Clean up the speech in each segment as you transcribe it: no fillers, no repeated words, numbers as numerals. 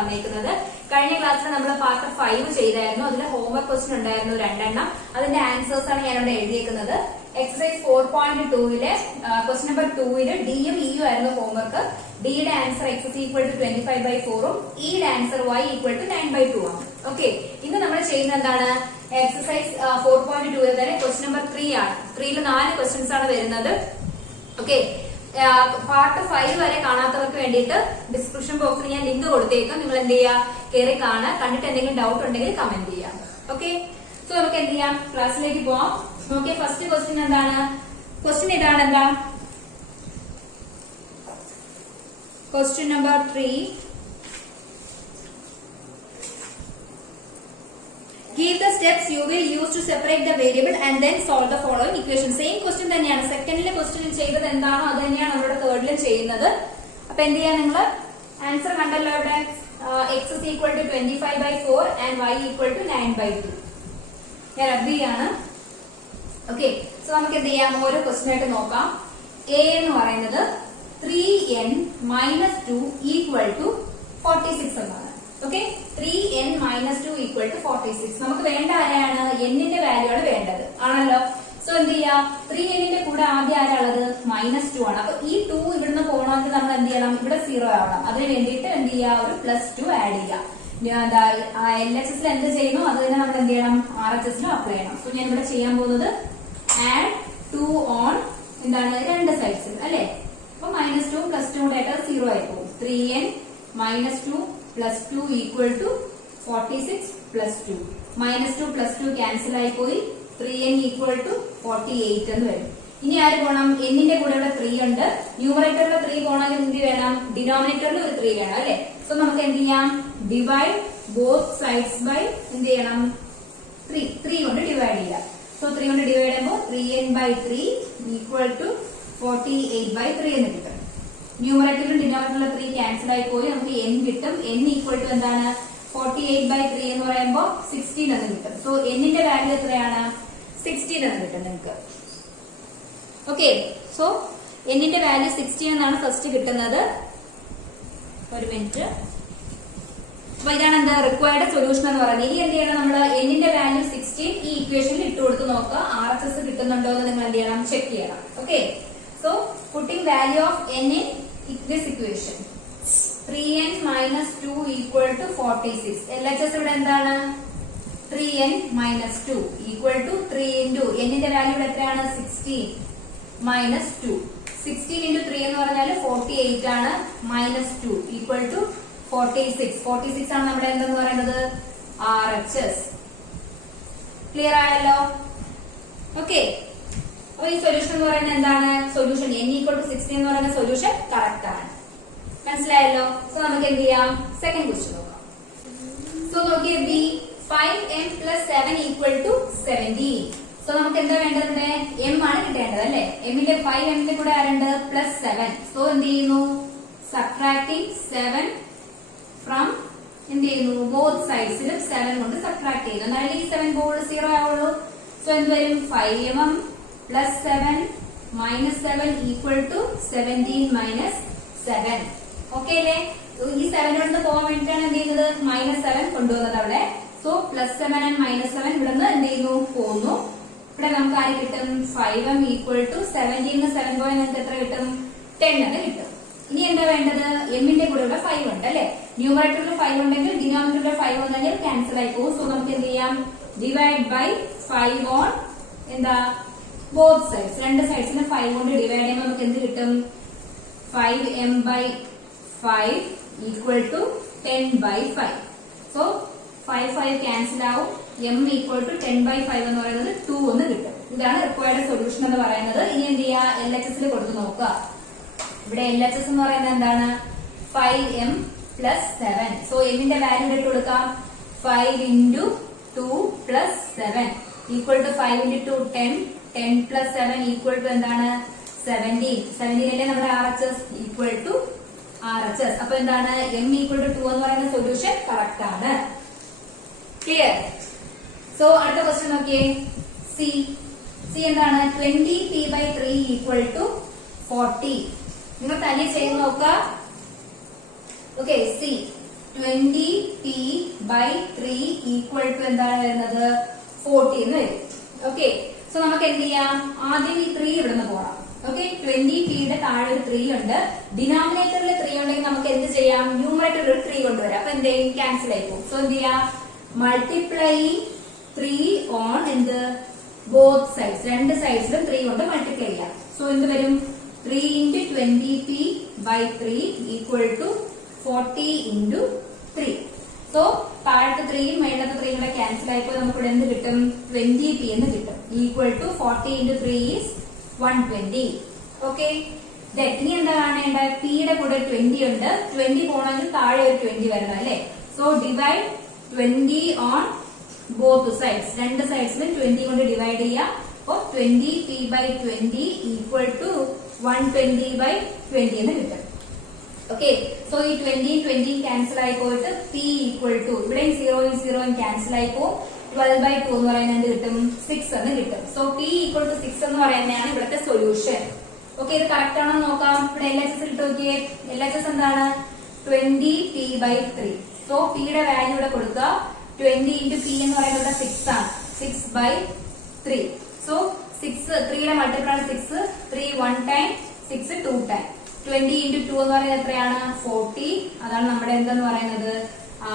വന്നേക്കുന്നത്. കഴിഞ്ഞ ക്ലാസ്സിൽ നമ്മൾ പാർട്ട് 5 ചെയ്തായിരുന്നു. അതിൽ ഹോംവർക്ക് ക്വസ്റ്റ്യൻ ഉണ്ടായിരുന്നു 2 എണ്ണം. അതിന്റെ ആൻസേഴ്സ് ആണ് ഞാനിവിടെ എഴുതിയേക്കുന്നത്. എക്സസൈസ് 4.2 ക്വസ്റ്റ്യൻ നമ്പർ 2 ഡിയും ഇയും ആയിരുന്നു ഹോംവർക്ക്. ഡിയുടെ answer x is equal to 25/4 ഉം ഇയുടെ ആൻസർ y equal to 9/2 ആണ്. ഓക്കെ, ഇന്ന് നമ്മൾ ചെയ്യുന്നത് എന്താണ്? എക്സസൈസ് 4.2 തന്നെ ക്വസ്റ്റ്യൻ നമ്പർ 3 ആണ്. 3ൽ 4 ക്വസ്റ്റ്യൻസ് ആണ് വരുന്നത്. ഓക്കെ, പാർട്ട് 5 വരെ കാണാത്തവർക്ക് വേണ്ടിയിട്ട് ഡിസ്ക്രിപ്ഷൻ ബോക്സിൽ ഞാൻ ലിങ്ക് കൊടുത്തേക്കും. നിങ്ങൾ എന്ത് ചെയ്യുക, കയറി കാണുക. കണ്ടിട്ട് എന്തെങ്കിലും ഡൗട്ട് ഉണ്ടെങ്കിൽ കമന്റ് ചെയ്യാം. ഓക്കെ, സോ നമുക്ക് എന്ത് ചെയ്യാം, ക്ലാസ്സിലേക്ക് പോവാം. നോക്കിയ ഫസ്റ്റ് ക്വസ്റ്റ്യൻ എന്താണ്? ക്വസ്റ്റ്യൻ ഇതാണ്. എന്താ question number 3. Give the steps you will use to separate the variable and then solve the following equation. Same question തന്നെയാണ്. സെക്കൻഡിലെ ക്വസ്റ്റ്യനിൽ ചെയ്തത് എന്താണോ അത് തന്നെയാണ് നമ്മുടെ തേർഡിലും ചെയ്യുന്നത്. അപ്പൊ എന്ത് ചെയ്യാൻ, നിങ്ങൾ ആൻസർ കണ്ടല്ലോ ഇവിടെ. x is equal to 25/4 and y equal to 9/2. ഞാൻ റബ്ബ് ചെയ്യാണ്. ഓക്കെ, സോ നമുക്ക് എന്ത് ചെയ്യാം, ഓരോ ക്വസ്റ്റ്യൻ ആയിട്ട് നോക്കാം. എ എന്ന് പറയുന്നത് 3n - 2 equal to 46 എന്നാണ്. Okay, 3n - 2 equal to 46. നമുക്ക് വേണ്ട ആരാണ്? എന്നിന്റെ വാല്യൂ ആണ് വേണ്ടത്, ആണല്ലോ. സോ എന്ത് ചെയ്യാം, 3n കൂടെ ആദ്യം ആരാളത്? -2 ആണ്. അപ്പൊ ഈ 2 ഇവിടുന്ന് പോകണമെങ്കിൽ നമ്മൾ എന്ത് ചെയ്യണം? ഇവിടെ 0 ആവണം. അതിന് വേണ്ടിയിട്ട് എന്ത് ചെയ്യുക, ഒരു +2 ആഡ് ചെയ്യാം. LHS എന്ത് ചെയ്യുന്നു അത് തന്നെ നമ്മൾ എന്ത് ചെയ്യണം, RHS അപ്ലൈ ചെയ്യണം. സോ ഞാൻ ഇവിടെ ചെയ്യാൻ പോകുന്നത് ആഡ് 2 ഓൺ എന്താണ്, രണ്ട് സൈഡ്സിൽ അല്ലെ. അപ്പൊ -2 +2 കൂടെ ആയിട്ട് 0 ആയി പോകും. 3n - 2 + 2 equal to 46 + 2. -2 + 2 ക്യാൻസൽ ആയി പോയി. 3n equal to 48 എന്ന് വരും. ഇനി ആര് പോകണം? എന്നിന്റെ കൂടെ ഇവിടെ 3 ഉണ്ട്. ന്യൂമറേറ്ററിൽ 3 പോകണമെങ്കിൽ എന്ത് വേണം? ഡിനോമിനേറ്ററിൽ ഒരു 3 വേണം അല്ലെ. സോ നമുക്ക് എന്ത് ചെയ്യാം, ഡിവൈഡ് ബോത്ത് സൈഡ്സ് ബൈ എന്ത് ചെയ്യണം, 3 കൊണ്ട് ഡിവൈഡ് ചെയ്യാം. സോ 3 കൊണ്ട് ഡിവൈഡ് ചെയ്യുമ്പോൾ 3n/3 equal to 48/3 എന്ന് കിട്ടും. ന്യൂമറേറ്ററിലും ഡിനോമിനേറ്ററിലും 3 ക്യാൻസൽ ആയി പോയി നമുക്ക് n കിട്ടും. n ഈക്വൽ ടു എന്താണ്, 48/3 എന്ന് പറയുമ്പോൾ 16 എന്ന് കിട്ടും. സോ എന്നിന്റെ വാല്യൂ എത്രയാണ്? 16 എന്ന് കിട്ടും നിങ്ങൾക്ക്. ഓക്കെ, സോ എന്നിന്റെ വാല്യൂ 16 എന്നാണ് ഫസ്റ്റ് കിട്ടുന്നത്. ഒരു മിനിറ്റ്. അപ്പൊ ഇതാണ് എന്താ റിക്വയർഡ് സൊല്യൂഷൻ എന്ന് പറയുന്നത്. ഇനി എന്ത് ചെയ്യണം, നമ്മൾ എന്നിന്റെ വാല്യൂ 16 ഈ ഇക്വേഷനിൽ ഇട്ട് കൊടുത്ത് നോക്കുക. RHS കിട്ടുന്നുണ്ടോ എന്ന് നിങ്ങൾ എന്ത് ചെയ്യണം, ചെക്ക് ചെയ്യണം. Okay, so putting value of n in this equation, 3n - 2 equal to 46. LHS ഇവിടെ എന്താണ്? 3n - 2 equal to 3 into എന്നിന്റെ വാല്യൂ ഇവിടെ എത്രയാണ്? 16 - 2. 16 into 3 എന്ന് പറഞ്ഞാൽ 48 ആണ്. -2 equal to 46. 46 ആണ് നമ്മുടെ എന്തെന്ന് പറയുന്നത്? RHS. ക്ലിയർ ആയല്ലോ? ഓക്കെ, അപ്പൊ ഈ സൊല്യൂഷൻ എന്ന് പറയുന്നത് എന്താണ്? സൊല്യൂഷൻ n equal to 16 എന്ന് പറയുന്ന സൊല്യൂഷൻ കറക്റ്റ് ആണ്. മനസ്സിലായല്ലോ? സോ നമുക്ക് എന്ത് ചെയ്യാം, സെക്കൻഡ് ക്വസ്റ്റ്യൻ നോക്കാം. സോ നോക്കിയേ, b 5m + 7 equal to 17. So നമുക്ക് എന്താ വേണ്ടത്? m ആണ് കിട്ടേണ്ടത് അല്ലെ. mന്റെ 5m കൂടെ ആരുണ്ട്? +7. സോ എന്ത് ചെയ്യുന്നു, സബ്ട്രാക്ടിങ് 7 ഫ്രം എന്ത് ചെയ്യുന്നു, ബോത്ത് സൈഡ്സിലും 7 കൊണ്ട് സബ്ട്രാക്ട് ചെയ്യുന്നു. എന്നാലും ഈ 7 പോകുമ്പോൾ 0 ആവുള്ളൂ. സോ എന്ത് വരും? 5m + 7 - 7 equal to 17 - 7. ഓക്കെ അല്ലേ? ഈ 7 കൊണ്ട് പോകാൻ വേണ്ടിയിട്ടാണ് എന്ത് ചെയ്യുന്നത്, -7 കൊണ്ടുവന്നത് അവിടെ. സോ +7 and -7 ഇവിടെ നിന്ന് എന്ത് ചെയ്യുന്നു, പോകുന്നു. ഇവിടെ നമുക്ക് ആര് കിട്ടും? 5m equal to 17 - 7 പോയാൽ നമുക്ക് എത്ര കിട്ടും? 10 എന്ന് കിട്ടും. ഇനി എന്താ വേണ്ടത്? എമ്മിന്റെ കൂടെ ഇവിടെ 5 ഉണ്ട് അല്ലെ. ന്യൂമറേറ്ററിൽ 5 ഉണ്ടെങ്കിൽ ഡിനോമിനേറ്ററിൽ 5 ഉണ്ടെങ്കിൽ ക്യാൻസൽ ആയി പോകും. സോ നമുക്ക് എന്ത് ചെയ്യാം, ഡിവൈഡ് ബൈ 5 ഓൺ എന്താ, ബോത്ത് സൈഡ്സ്. രണ്ട് സൈഡ്സിനെ 5 കൊണ്ട് ഡിവൈഡ് ചെയ്യുമ്പോൾ നമുക്ക് എന്ത് കിട്ടും? 5m/5 equal to 10/5. So 5 cancel ആവും. m equal to 10/5 എന്ന് പറയുന്നത് 2 എന്ന് കിട്ടും. ഇതാണ് റിക്വയർഡ് സൊല്യൂഷൻ എന്ന് പറയുന്നത്. ഇനി എന്ത് ചെയ്യുക, LHS കൊടുത്ത് നോക്കുക. ഇവിടെ LHS എന്ന് പറയുന്നത് എന്താണ്? 5m + 7. സോ എമ്മിന്റെ വാല്യൂ ഇട്ട് കൊടുക്കാം. 5 into 2 + 7 equal to 5 into 2 10. 10 + 7 equal to എന്താണ്? 17. 17 അല്ലേ നമ്മുടെ RHS equal to RHS. അപ്പൊ എന്താണ്, m equal to 2 എന്ന് പറയുന്ന സൊല്യൂഷൻ കറക്റ്റ് ആണ്. ക്ലിയർ? സോ അടുത്ത ക്വസ്റ്റ്യൻ നോക്കിയേ, സി എന്താണ്? 20p/3 equal to 40. നിങ്ങൾ തന്നെ ചെയ്ത് നോക്കുക. Okay, C 20p/3 equal to എന്താണ് വരുന്നത് 40 എന്ന് വരും. ഓക്കെ, സോ നമുക്ക് എന്ത് ചെയ്യാം, ആദ്യം ഈ 3 ഇവിടുന്ന് പോകാം. ഓക്കെ, 20p താഴെ ഒരു 3 ഉണ്ട്, ഡിനോമിനേറ്ററിൽ 3 ഉണ്ടെങ്കിൽ നമുക്ക് എന്ത് ചെയ്യാം, ന്യൂമറേറ്ററിൽ ഒരു 3 കൊണ്ടുവരാം. അപ്പൊ എന്ത് ചെയ്യും, ക്യാൻസൽ ആയി പോകും. സോ എന്ത് ചെയ്യാം, മൾട്ടിപ്ലൈ 3 ഓൺ എന്ത് ബോത്ത് സൈഡ്സ്, രണ്ട് സൈഡ്സിലും 3 കൊണ്ട് മൾട്ടിപ്ലൈ ചെയ്യാം. സോ എന്ത് വരും, 3 × 20p/3 ഈക്വൽ ടു 40 × 3. സോ താഴത്തെ 3യും മേളത്തെ 3യും കൂടെ ക്യാൻസൽ ആയപ്പോൾ നമുക്ക് ഇവിടെ എന്ത് കിട്ടും, 20p എന്ന് കിട്ടും. Equal to 40 × 3 is 120. ഓക്കെ, ഇനി എന്താ കാണേണ്ടത്, p യുടെ കൂടെ 20 ഉണ്ട്, 20 പോണെങ്കിൽ താഴെ ഒരു 20 വരണം അല്ലെ. So divide 20 on both sides, രണ്ട് സൈഡ്സിലും 20 കൊണ്ട് ഡിവൈഡ് ചെയ്യാം. അപ്പോ 20p/20 ഈക്വൽ ടു 120/20 എന്ന് കിട്ടും. ഓക്കെ, സോ ഈ 20യും 20യും ക്യാൻസൽ ആയി പോയിട്ട് p ഈക്വൽ ടു, ഇവിടെ 0യും 0യും ക്യാൻസൽ ആയി പോകും. 12/2 എന്ന് പറയുന്നത് എന്ത് കിട്ടും, 6 എന്ന് കിട്ടും. സോ p ഈക്വൽ ടു 6 എന്ന് പറയുന്നതാണ് ഇവിടുത്തെ സൊല്യൂഷൻ. ഓക്കെ, ഇത് കറക്റ്റ് ആണോ നോക്കാം. ഇവിടെ LHS ഇട്ട് നോക്കിയേ, LHS എന്താണ് 20p/3. സോ p യുടെ വാല്യൂ ഇവിടെ കൊടുക്കുക, 20 × p എന്ന് പറയുന്നത് ഇവിടെ 6 ആണ്, 6/3. സോ 3 യുടെ മൾട്ടിപ്പിൾ ആണ് 6, 3 1 ടൈം, 6 2 ടൈം. 20 × 2 എന്ന് പറയുന്നത് എത്രയാണ്, 40. അതാണ് നമ്മുടെ എന്തെന്ന് പറയുന്നത്,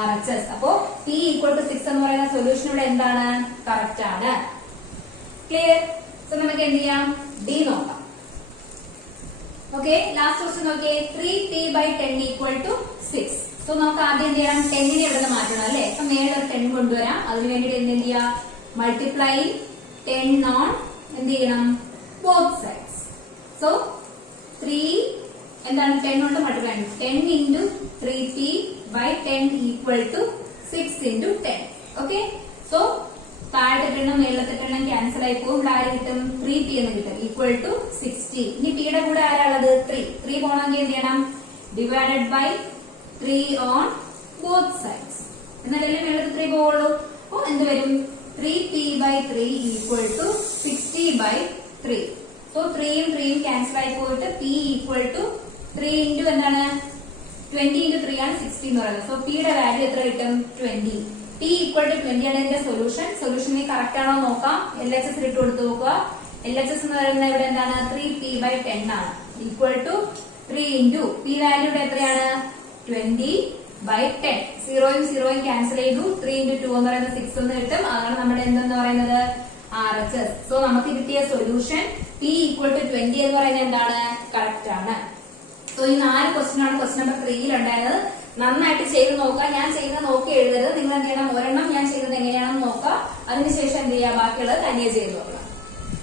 RHS. അപ്പോ p ഈക്വൽ ടു 6 എന്ന് പറയുന്ന സൊല്യൂഷൻ ഇവിടെ എന്താണ്, കറക്റ്റ് ആണ്. ക്ലിയർ. സോ നമുക്ക് എന്ത് ചെയ്യാം, D നോക്കാം. ഓക്കെ, ലാസ്റ്റ് ക്വസ്റ്റ്യൻ നോക്കിയേ, 3p/10 ഈക്വൽ ടു 6. സോ നമുക്ക് ആദ്യം എന്ത് ചെയ്യാം, 10നെ ഇവിടെ മാറ്റണം അല്ലെ. അപ്പൊ മേലെ ഒരു 10 കൊണ്ടുവരാം. അതിന് വേണ്ടിട്ട് എന്ത് ചെയ്യാം, മൾട്ടിപ്ലൈ 10 ഓൺ എന്ത് ചെയ്യണം, ബോത്ത് സൈഡ്സ്. സോ 3 എന്താണ് 10 കൊണ്ട് multiply, 10 × 3p/10 equal to 6 × 10. Okay, so താഴത്തെ 10 മേളത്തെ 10 ക്യാൻസൽ ആയി പോകും. ഇവിടെ ആര് കിട്ടും, 3p എന്ന് കിട്ടും, ഈക്വൽ ടു 60. ഇനി p യുടെ കൂടെ ആരാളുള്ളത്, 3 പോകണമെങ്കിൽ എന്ത് ചെയ്യണം, divided by 3 on both sides. എന്നാലല്ലേ മേളത്തെ 3 പോവുള്ളൂ. അപ്പൊ എന്ത് വരും, 3p/3 ഈക്വൽ ടു 60/3. സോ 3യും 3യും ക്യാൻസൽ ആയി പോയിട്ട് p ഈക്വൽ ടു 3 × എന്താണ് 20 × 3 ആണ് 60 എന്ന് പറയുന്നത്. സോ p യുടെ വാല്യൂ എത്ര കിട്ടും, 20. p ഈക്വൽ ടു 20 ആണ് ഇതിന്റെ സൊല്യൂഷൻ. സൊല്യൂഷൻ കറക്റ്റ് ആണോ നോക്കാം. LHS ഇട്ട് കൊടുത്ത് നോക്കുക. LHS എന്ന് പറയുന്നത് ഇവിടെ എന്താണ്, 3p/10 ആണ്, ഈക്വൽ ടു 3 × p വാല്യൂ ഇവിടെ എത്രയാണ്, 20/10. 0യും 0യും ക്യാൻസൽ ചെയ്തു, 3 × 2 എന്ന് പറയുന്നത് 6 എന്ന് കിട്ടും. അതാണ് നമ്മുടെ എന്തെന്ന് പറയുന്നത്, RHS. സോ നമുക്ക് കിട്ടിയ സൊല്യൂഷൻ p ഈക്വൽ ടു 20 എന്ന് പറയുന്നത് എന്താണ്, കറക്റ്റ് ആണ്. സോ ഈ 4 ക്വസ്റ്റ്യൻ ആണ് ക്വസ്റ്റ്യൻ നമ്പർ 3 ഉണ്ടായിരുന്നത്. നന്നായിട്ട് ചെയ്ത് നോക്കാം. ഞാൻ ചെയ്യുന്നത് നോക്കി എഴുതരുത്. നിങ്ങൾ എന്ത് ചെയ്യണം, ഒരെണ്ണം ഞാൻ ചെയ്യുന്നത് എങ്ങനെയാണെന്ന് നോക്കാം. അതിനുശേഷം എന്ത് ചെയ്യാം, ബാക്കിയുള്ളത് തനിയെ ചെയ്ത് നോക്കാം.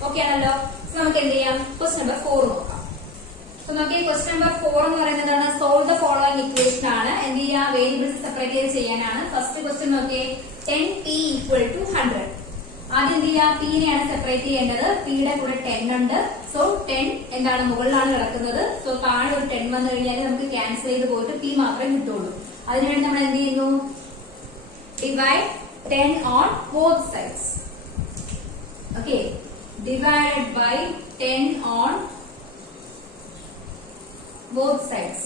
ഓക്കെ ആണല്ലോ. സോ നമുക്ക് എന്ത് ചെയ്യാം, ക്വസ്റ്റ്യൻ നമ്പർ 4 നോക്കാം. സോ നോക്കിയ ക്വസ്റ്റ്യൻ നമ്പർ 4 എന്ന് പറയുന്നതാണ് സോൾവ് ദ ഫോളോയിങ് ഇക്വേഷൻ ആണ്. എന്ത് ചെയ്യാം, വേരിയബിൾസ് സെപ്പറേറ്റ് ചെയ്ത് ചെയ്യാനാണ്. ഫസ്റ്റ് ക്വസ്റ്റ്യൻ നോക്കിയേ, 10p ഈക്വൽ ടു 100. ആദ്യം എന്ത് ചെയ്യാം, p നെയാണ് സെപ്പറേറ്റ് ചെയ്യേണ്ടത്. p യുടെ കൂടെ 10 ഉണ്ട്. സോ 10 എന്താണ്, മുകളിലാണ് കിടക്കുന്നത്. സോ താഴെ ഒരു 10 വന്നു കഴിഞ്ഞാൽ നമുക്ക് ക്യാൻസൽ ചെയ്ത് പോയിട്ട് p മാത്രമേ കിട്ടുള്ളൂ. അതിനുവേണ്ടി നമ്മൾ എന്ത് ചെയ്യുന്നു, divide 10 on both sides. Okay, divided by 10 on both sides.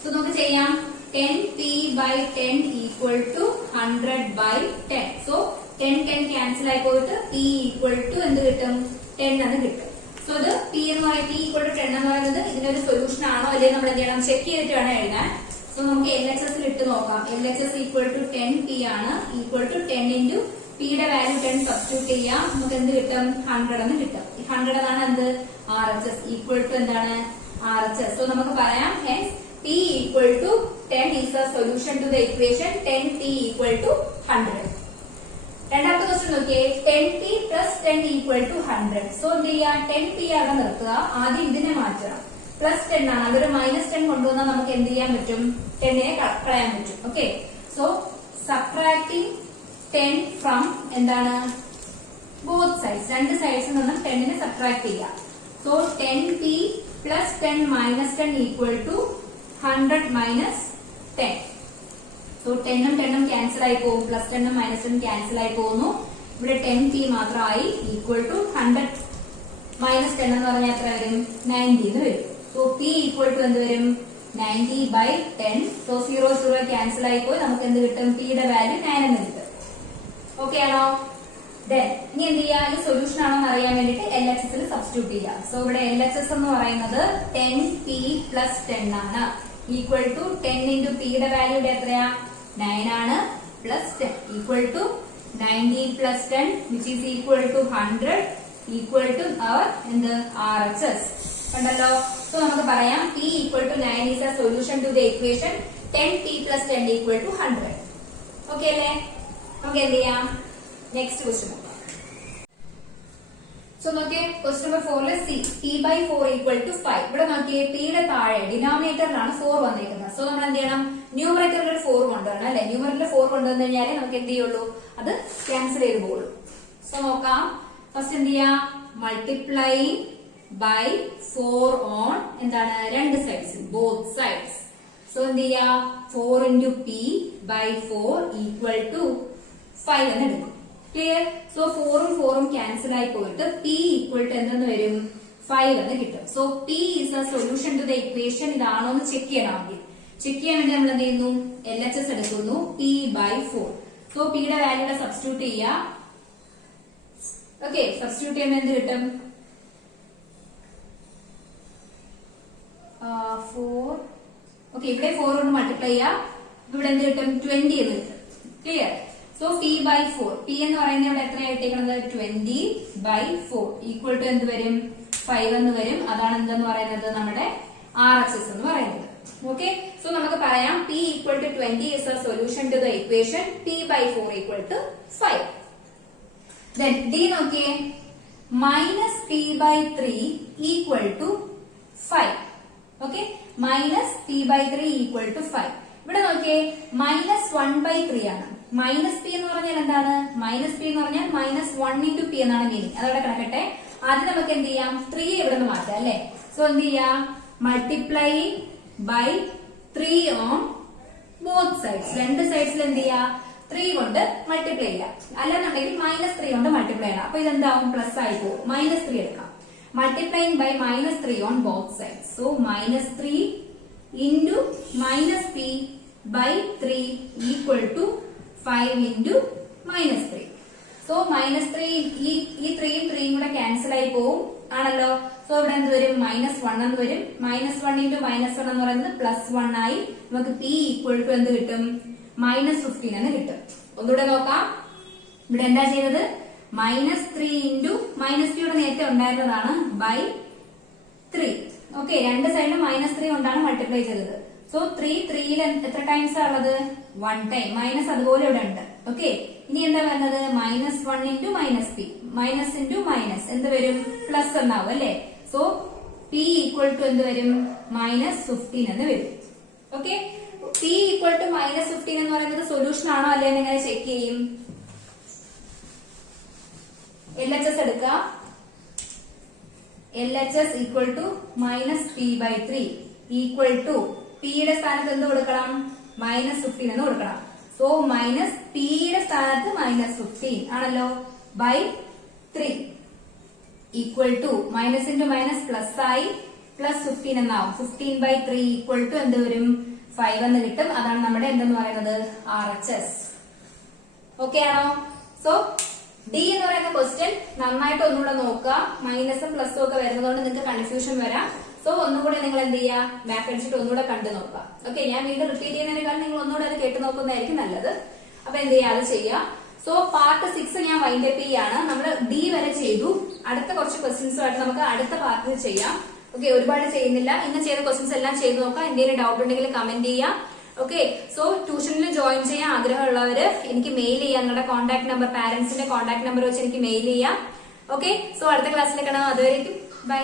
So നമുക്ക് ചെയ്യാം, 10p/10 equal to 100/10. So 10 cancel ആയി പോയിട്ട് p ഈക്വൽ ടു എന്ത് കിട്ടും, 10 എന്ന് കിട്ടും. സോ ഇത് p എന്ന് പറയുന്നത്, p ഈക്വൽ ടു 10 എന്ന് പറയുന്നത് ഇതിന്റെ ഒരു സൊല്യൂഷൻ ആണോ അല്ലെങ്കിൽ നമ്മൾ എന്ത് ചെയ്യണം, ചെക്ക് ചെയ്തിട്ട് വേണം എഴുതാൻ. സോ നമുക്ക് LHS ഇട്ട് നോക്കാം. LHS ഈക്വൽ ടു 10p ആണ്, ഈക്വൽ ടു 10 × p യുടെ വാല്യൂ 10 സബ്സ്റ്റിറ്റ്യൂട്ട് ചെയ്യാം. നമുക്ക് എന്ത് കിട്ടും, 100 എന്ന് കിട്ടും. 100 ആണ് എന്ത്, RHS ഈക്വൽ ടു എന്താണ്, RHS. സോ നമുക്ക് പറയാം, hence p equal to 10 is the solution to the equation 10p equal to 100. രണ്ടാമത്തെ ക്വസ്റ്റ്യൻ നോക്കിയേ, 10p plus 10 equal to 100. So എന്ത് ചെയ്യാം, 10p അവിടെ നിർത്തുക. ആദ്യം ഇതിനെ മാറ്റണം. പ്ലസ് 10 ആണ്, അതൊരു -10 കൊണ്ടുവന്നാൽ നമുക്ക് എന്ത് ചെയ്യാൻ പറ്റും, 10നെ കളയാൻ പറ്റും. ഓക്കെ, സോ സബ്ട്രാക്ടിങ് 10 ഫ്രം എന്താണ്, ബോത്ത് സൈഡ്സ്, രണ്ട് സൈഡ്സിൽ നിന്നും 10നെ സബ്ട്രാക്ട് ചെയ്യാം. So 10p plus 10 minus 10 equal to 100 minus 10. So 10 ഉം 10 ഉം ക്യാൻസൽ ആയി പോകും, പ്ലസ് 10 ഉം മൈനസ് 10 ക്യാൻസൽ ആയി പോകുന്നു. ഇവിടെ 10p മാത്രമായി, ഈക്വൽ ടു 100 മൈനസ് 10 എന്ന് പറഞ്ഞാൽ എത്ര വരും, 90 എന്ന് വരും. സോ p ഈക്വൽ ടു എന്ത് വരും, 90/10. സോ 0 0 ക്യാൻസൽ ആയി പോയി. നമുക്ക് എന്ത് കിട്ടും? p യുടെ വാല്യൂ 9 എന്ന് കിട്ടും. ഓക്കെ ആണോ? Then ഇനി എന്ത് ചെയ്യാ? ഇത് സൊല്യൂഷൻ ആണോ എന്ന് അറിയാൻ വേണ്ടിട്ട് LHS സബ്സ്റ്റിറ്റ്യൂട്ട് ചെയ്യാം. സോ ഇവിടെ LHS എന്ന് പറയുന്നത് 10p + 10 ആണ്. ഈക്വൽ ടു 10 into p യുടെ വാല്യൂ എത്രയാ? 9 ആണ്. Plus 10 equal to 90 + 10 which is equal to 100 equal to our എന്ത്? RHS. കണ്ടല്ലോ? സോ നമുക്ക് പറയാം p equal to 9 is a solution to the equation 10p + 10 equal to 100. Okay അല്ലേ? നമുക്ക് എന്ത് ചെയ്യാം? നെക്സ്റ്റ് ക്വസ്റ്റ്യൻ നോക്കാം. സോ നോക്കിയേ, question number 4 C p/4 equal to 5. ഇവിടെ നോക്കിയേ, p യുടെ താഴെ ഡിനോമിനേറ്ററിലാണ് 4 വന്നിരിക്കുന്നത്. സോ നമ്മൾ എന്ത് ചെയ്യണം? ന്യൂമറേറ്ററിൽ ഒരു 4 കൊണ്ടുവരണം അല്ലെ? ന്യൂമറേറ്ററിൽ 4 കൊണ്ടുവന്നു കഴിഞ്ഞാൽ നമുക്ക് എന്ത് ചെയ്യുള്ളൂ? അത് ക്യാൻസൽ ചെയ്ത് പോകുള്ളൂ. സോ നോക്കാം. ഫസ്റ്റ് എന്ത് ചെയ്യാം? മൾട്ടിപ്ലൈയിങ് ബൈ 4 ഓൺ എന്താണ്? രണ്ട് സൈഡ്സ്, ബോത്ത് സൈഡ്സ്. സോ എന്ത് ചെയ്യാ? 4 into p/4 equal to 5 എന്ന് എടുക്കും. ക്ലിയർ? സോ 4 ഉം 4 ഉം ക്യാൻസൽ ആയി പോയിട്ട് p ഈക്വൽ ടു എന്തെന്ന് വരും? 5 എന്ന് കിട്ടും. So p is a solution to the equation. ഇതാണോ എന്ന് ചെക്ക് ചെയ്യണം ആദ്യം. ചെക്ക് ചെയ്യാൻ വേണ്ടി നമ്മൾ എന്ത് ചെയ്യുന്നു? LHS എടുക്കുന്നു, p/4. സോ p യുടെ വാല്യൂടെ സബ്സ്റ്റിറ്റ്യൂട്ട് ചെയ്യാം. ഓക്കെ, സബ്സ്റ്റിറ്റ്യൂട്ട് ചെയ്യുമ്പോൾ എന്ത് കിട്ടും? 4. ഓക്കെ, ഇവിടെ 4 കൊണ്ട് മൾട്ടിപ്ലൈ ചെയ്യാം. ഇവിടെ എന്ത് കിട്ടും? 20 എന്ന് കിട്ടും. ക്ലിയർ? സോ p/4, p എന്ന് പറയുന്നത് ഇവിടെ എത്രയായിട്ടേക്കണത്? 20/4 ഈക്വൽ ടു എന്ത് വരും? 5 എന്ന് വരും. അതാണ് എന്തെന്ന് പറയുന്നത്? നമ്മുടെ RHS എന്ന് പറയുന്നത്. ഓക്കെ, സോ നമുക്ക് പറയാം p equal to 20 is a solution to the equation p/4 equal to 5. Then d നോക്കിയേ, minus p/3 equal to 5. Okay, minus p/3 equal to 5. ഇവിടെ നോക്കിയേ, -1/3 ആണ്. മൈനസ് പി എന്ന് പറഞ്ഞാൽ എന്താണ്? മൈനസ് പി എന്ന് പറഞ്ഞാൽ -1 into p എന്നാണ് മീനിങ്. അതവിടെ കിടക്കട്ടെ. ആദ്യം നമുക്ക് എന്ത് ചെയ്യാം? 3 ഇവിടെ നിന്ന് മാറ്റാം അല്ലെ? സോ എന്ത് ചെയ്യാം? Multiplying by 3 on both sides. രണ്ട് സൈഡ്സിൽ എന്ത് ചെയ്യാം? 3 കൊണ്ട് മൾട്ടിപ്ലൈ ചെയ്യാം. അല്ലെന്നുണ്ടെങ്കിൽ -3 കൊണ്ട് മൾട്ടിപ്ലൈ ചെയ്യണം. അപ്പൊ ഇതെന്താവും? പ്ലസ് ആയി പോകും. -3 എടുക്കാം. Multiplying by -3 on both sides. So -3 into -p/3 equal to 5 into -3. So -3 ഈ 3 ഉം 3 കൂടെ ക്യാൻസൽ ആയി പോവും ആണല്ലോ. സോ ഇവിടെ എന്ത് വരും? -1 എന്ന് വരും. -1 into -1 എന്ന് പറയുന്നത് +1 ആയി. നമുക്ക് p ഈക്വൽ ടു എന്ത് കിട്ടും? -15 എന്ന് കിട്ടും. ഒന്നുകൂടെ നോക്കാം. ഇവിടെ എന്താ ചെയ്തത്? -3 into -p ഇവിടെ നേരത്തെ ഉണ്ടായിരുന്നതാണ് ബൈ 3. ഓക്കെ, രണ്ട് സൈഡിലും -3 കൊണ്ടാണ് മൾട്ടിപ്ലൈ ചെയ്തത്. സോ 3 എത്ര ടൈംസ് ഉള്ളത്? 1 ടൈം. മൈനസ് അതുപോലെ ഇവിടെ ഉണ്ട്. ഓക്കെ, ഇനി എന്താ വരുന്നത്? -1 into -p. Minus into minus എന്ത് വരും? പ്ലസ് എന്നാവും അല്ലെ? സോ p ഈക്വൽ ടു എന്ത് വരും? -15 എന്ന് വരും. ഓക്കെ, p ഈക്വൽ ടു -15 എന്ന് പറയുന്നത് സൊല്യൂഷൻ ആണോ അല്ലെ എന്ന് എങ്ങനെ ചെക്ക് ചെയ്യും? LHS എടുക്കുക. LHS equal to -p/3 equal to p യുടെ സ്ഥാനത്ത് എന്ത് കൊടുക്കണം? -15 എന്ന് കൊടുക്കണം. സോ p യുടെ സ്ഥാനത്ത് -15 ആണല്ലോ by 3 equal to minus into minus plus ആയി +15 എന്നാവും. 15/3 ഈക്വൽ ടു എന്ത് വരും? 5 എന്ന് കിട്ടും. അതാണ് നമ്മുടെ എന്തെന്ന് പറയുന്നത്? RHS. ഓക്കെ ആണോ? സോ ഡി എന്ന് പറയുന്ന ക്വസ്റ്റ്യൻ നന്നായിട്ട് ഒന്നുകൂടെ നോക്കുക. മൈനസും പ്ലസും ഒക്കെ വരുന്നതുകൊണ്ട് നിങ്ങൾക്ക് കൺഫ്യൂഷൻ വരാം. സോ ഒന്നുകൂടെ നിങ്ങൾ എന്ത് ചെയ്യുക? ബാക്ക് അടിച്ചിട്ട് ഒന്നുകൂടെ കണ്ടു നോക്കുക. ഓക്കെ, ഞാൻ വീണ്ടും റിപ്പീറ്റ് ചെയ്യുന്നതിനേക്കാൾ നിങ്ങൾ ഒന്നുകൂടെ അത് കേട്ട് നോക്കുന്നതായിരിക്കും നല്ലത്. അപ്പൊ എന്ത് ചെയ്യുക? അത് ചെയ്യുക. സോ പാർട്ട് 6 ഞാൻ വൈൻഡ് അപ്പ് ചെയ്യാണ്. നമ്മൾ ഡി വരെ ചെയ്തു. അടുത്ത കുറച്ച് ക്വസ്റ്റ്യൻസുമായിട്ട് നമുക്ക് അടുത്ത പാർട്ടിൽ ചെയ്യാം. ഓക്കെ, ഒരുപാട് ചെയ്യുന്നില്ല. ഇന്ന് ചെയ്ത ക്വസ്റ്റ്യൻസ് എല്ലാം ചെയ്ത് നോക്കാം. എന്തെങ്കിലും ഡൗട്ട് ഉണ്ടെങ്കിൽ കമന്റ് ചെയ്യാം. ഓക്കെ, സോ ട്യൂഷനിൽ ജോയിൻ ചെയ്യാൻ ആഗ്രഹമുള്ളവര് എനിക്ക് മെയിൽ ചെയ്യാം. നിങ്ങളുടെ കോൺടാക്ട് നമ്പർ, പാരന്റ്സിന്റെ കോൺടാക്ട് നമ്പർ വെച്ച് എനിക്ക് മെയിൽ ചെയ്യാം. ഓക്കെ, സോ അടുത്ത ക്ലാസ്സിൽ കാണാം. അതുവരേക്കും ബൈ.